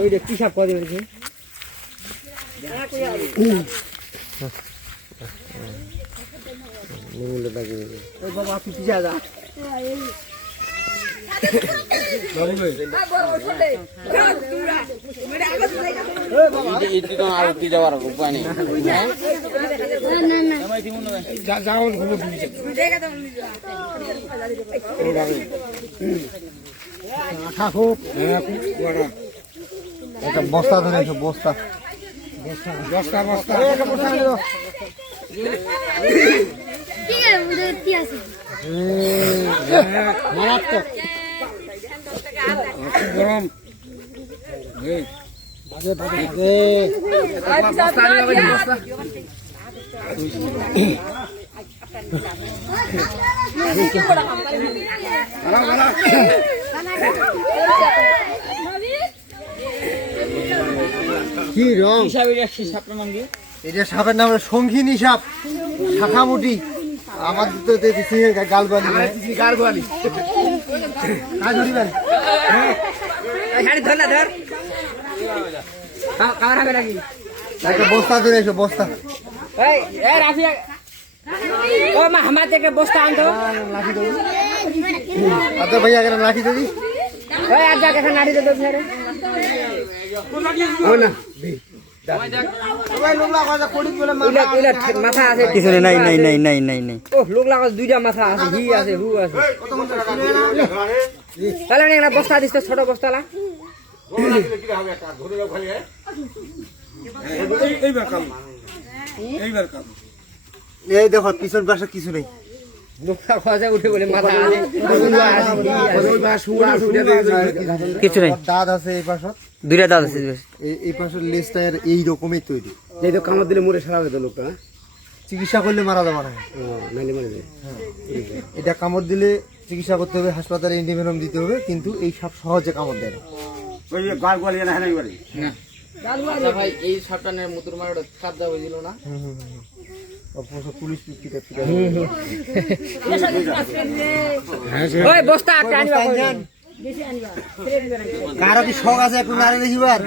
ওইটা কি সাপ করে দিয়েছে ওই বাবা আপনি কি যা বস্তা ধরে বস্তা বস্তা বস্তা মারাত্মক গরম কি রং এটা সাপের নাম হলো শঙ্খিনী সাপ শাখামুটি আমাদের তো দেখছি গালবালি গালবালি বস্তা ধরে এসো বস্তা বস্তা আনতো আচ্ছা ভাইয়া এখানে লাঠি দেবি কিছু নাই নাই নাই নাই নাই নাই ও লোক লাগা দুইটা মাথা আছে হি আছে হু আছে তাহলে একটা বস্তা দিস ছোট বস্তা লা এই দেখো পিছন পাশে কিছু নেই কিছু নেই দাঁত আছে এই পাশে দুইটা দাঁত আছে এই পাশের লেজটা এই রকমই তৈরি এই তো কামড় দিলে মরে সারা হবে তো লোকটা চিকিৎসা করলে মারা যাবে না এটা কামড় দিলে চিকিৎসা করতে হবে হাসপাতালে অ্যান্টিভেনম দিতে হবে কিন্তু এই সব সহজে কামড় দেয় না ভাই এই সাপটানের মুতুর মারটা কাজ যাবে দিল না পুলিশ বস্তা কারো কি শখ আছে একটু নাড়ে দেখিবার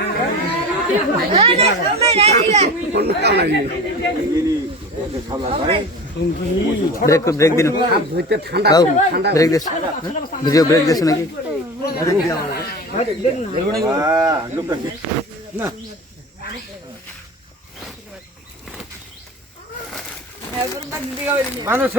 ব্রেক দিন break this video break this নাকি মানুষ